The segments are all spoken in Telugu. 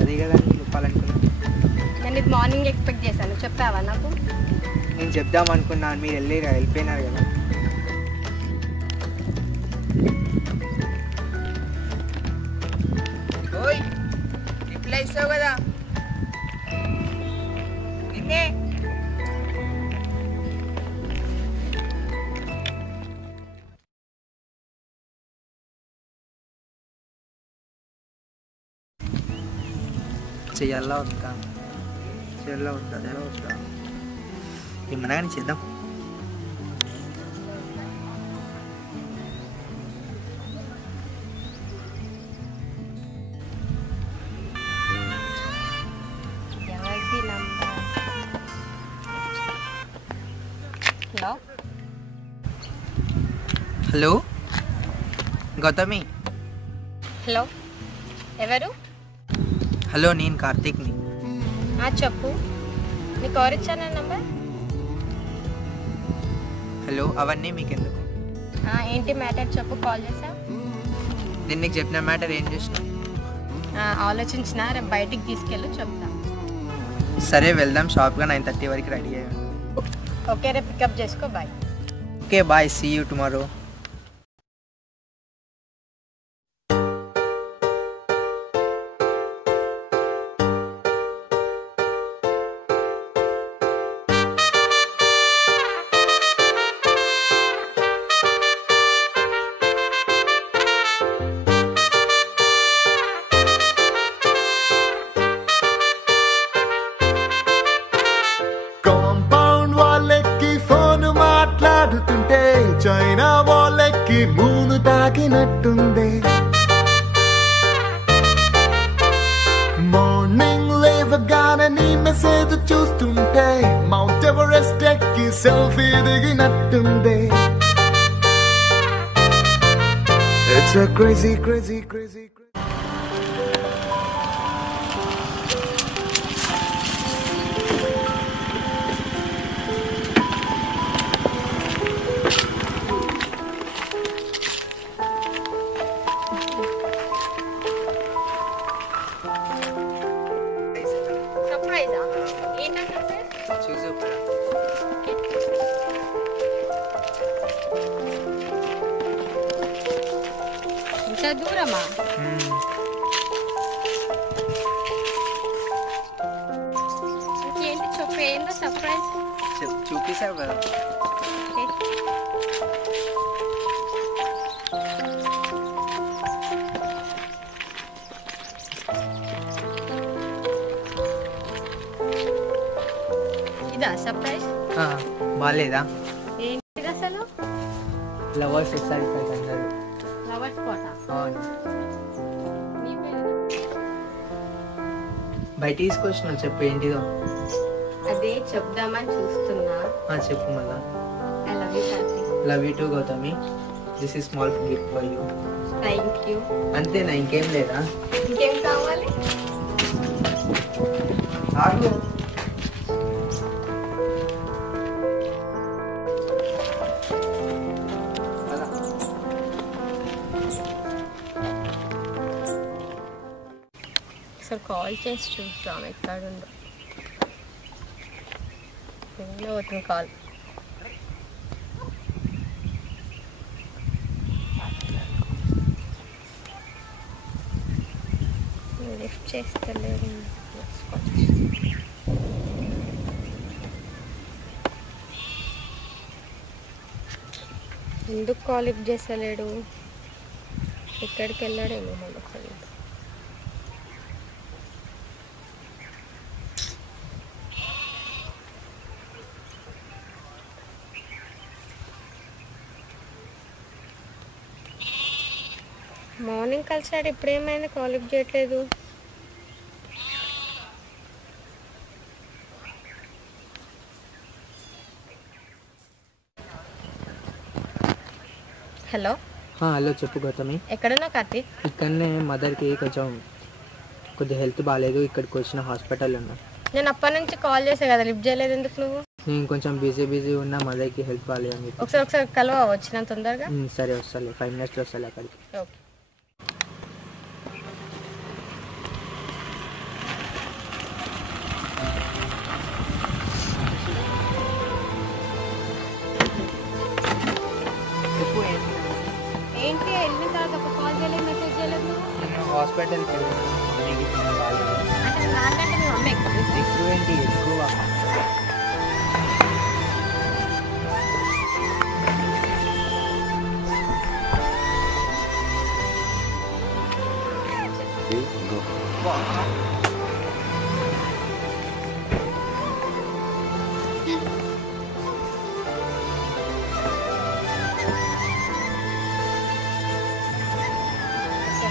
అదే కదా చెప్పాలనుకున్నాను. నేను ఇది మార్నింగ్ ఎక్స్పెక్ట్ చేశాను, చెప్పావా నాకు? నేను చెప్దాం అనుకున్నాను, మీరు వెళ్ళిపోయినారు కదా. ఓయ్ రిప్లై ఇస్తావు కదా నిన్నే. చెయ్యాలా వద్దా ఏమన్నా కానీ చేద్దాం. ఎవరిది number? Hello hello Gautami. Hello ఎవరు? హలో నేను కార్తీక్ని. చెప్పు, నీకు ఎవరు ఇచ్చాను నంబర్? హలో అవన్నీ మీకెందుకు? ఏంటి మ్యాటర్ చెప్పు, కాల్ చేసా. నేను నీకు చెప్పిన మ్యాటర్ ఏం చేసినా? ఆలోచించిన, రేపు బయటికి తీసుకెళ్ళు, చెప్తా. సరే వెళ్దాం, షాప్గా 9:30 వరకు రెడీ అయ్యాను. ఓకే, రేపు పికప్ చేసుకో, bye. Okay bye, see you tomorrow. China వాళ్ళకి మూను తాకినట్టుంది. మార్నింగ్ లేవగానే నీ మెసేజ్ చూస్తుంటే మౌంట్ ఎవరెస్ట్ ఎక్కి సెల్ఫీ దిగినట్టుంది. It's a crazy, crazy, crazy. ఇంకా దూరమా? ఇంకేంటి చెప్పు, ఏందో సర్ప్రైజ్? చూపిస్తావు కదా. ఇదా సర్ప్రైజ్? బాగాలేదా? ఏంటిది అసలు? లవర్స్ వస్తారు ఇక్కడ అందరూ. లవర్స్ కోట? అవును. నీ పేరు? బయట తీసుకొచ్చిన, చెప్పు ఏంటిదో. అదే చెప్దామని చూస్తున్నా. చెప్పు మళ్ళా. I love you Karthik. Love you two Gautami. This is small gift for you. Thank you. అంతేనా, ఇంకేం లేదా? ఇంకేం కావాలి? ఒకసారి కాల్ చేసి చూస్తాం ఎక్కడుందో. అవుతుంది కాల్. లిఫ్ట్ చేస్తలేదు. ఎందుకు కాల్ లిఫ్ట్ చేస్తలేడు? ఎక్కడికి వెళ్ళాడేమో మళ్ళీ ఒకసారి. మార్నింగ్ కలిసాడు, ఇప్పుడేమైంది కాల్ లిఫ్ట్ చేయట్లేదు? హలో. హలో చెప్పు గౌతమి. ఎక్కడున్నావు కార్తీక్? ఇక్కడనే మదర్కి కొంచెం కొద్దిగా హెల్త్ బాగాలేదు, ఇక్కడికి వచ్చిన హాస్పిటల్ ఉన్నా. నేను అప్పటి నుంచి కాల్ చేసా కదా, లిఫ్ట్ చేయలేదు ఎందుకు నువ్వు? నేను కొంచెం బిజీ ఉన్నా, మదర్కి హెల్త్ బాగాలేదు అని చెప్పి. ఒకసారి కలవా వచ్చిన తొందరగా? సరే వస్తాలే, 5 minutes వస్తాలే అక్కడికి. ఓకే. హాస్పిటల్కి వెళ్ళినా మమ్మీకి కొంచెం బాగాలేదు. అంటే నాకంటే మీ మమ్మీ ఎక్కువ ఎక్కువ ఏంటి ఎక్కువ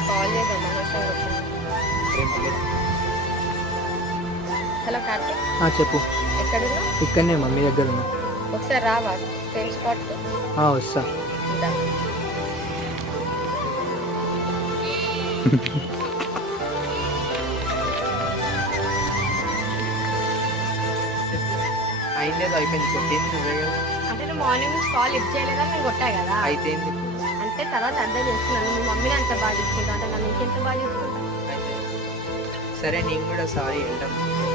కాల్ చేద్దాం హలో కార్తీక్ చెప్పు. ఎక్కడున్నా ఇక్కడనే మమ్మీ దగ్గర ఉన్నా. ఒకసారి రావా సేమ్ స్పాట్కి వస్తా. ఉందా అయిందేదో అయిపోయింది కొట్టింది నువ్వే కదా అంటే నువ్వు మార్నింగ్ నుంచి కాల్ లిఫ్ట్ చేయలేదని నేను కొట్టా కదా అయితే ఏంది అంటే తర్వాత అర్థం చేసుకున్నాను మీ మమ్మీని అంత బాగా చూసుకుంటా అంటే నన్ను ఇంకెంత బాగా చూసుకుంటా అయితే సరే నేను కూడా సారీ వెళ్తాను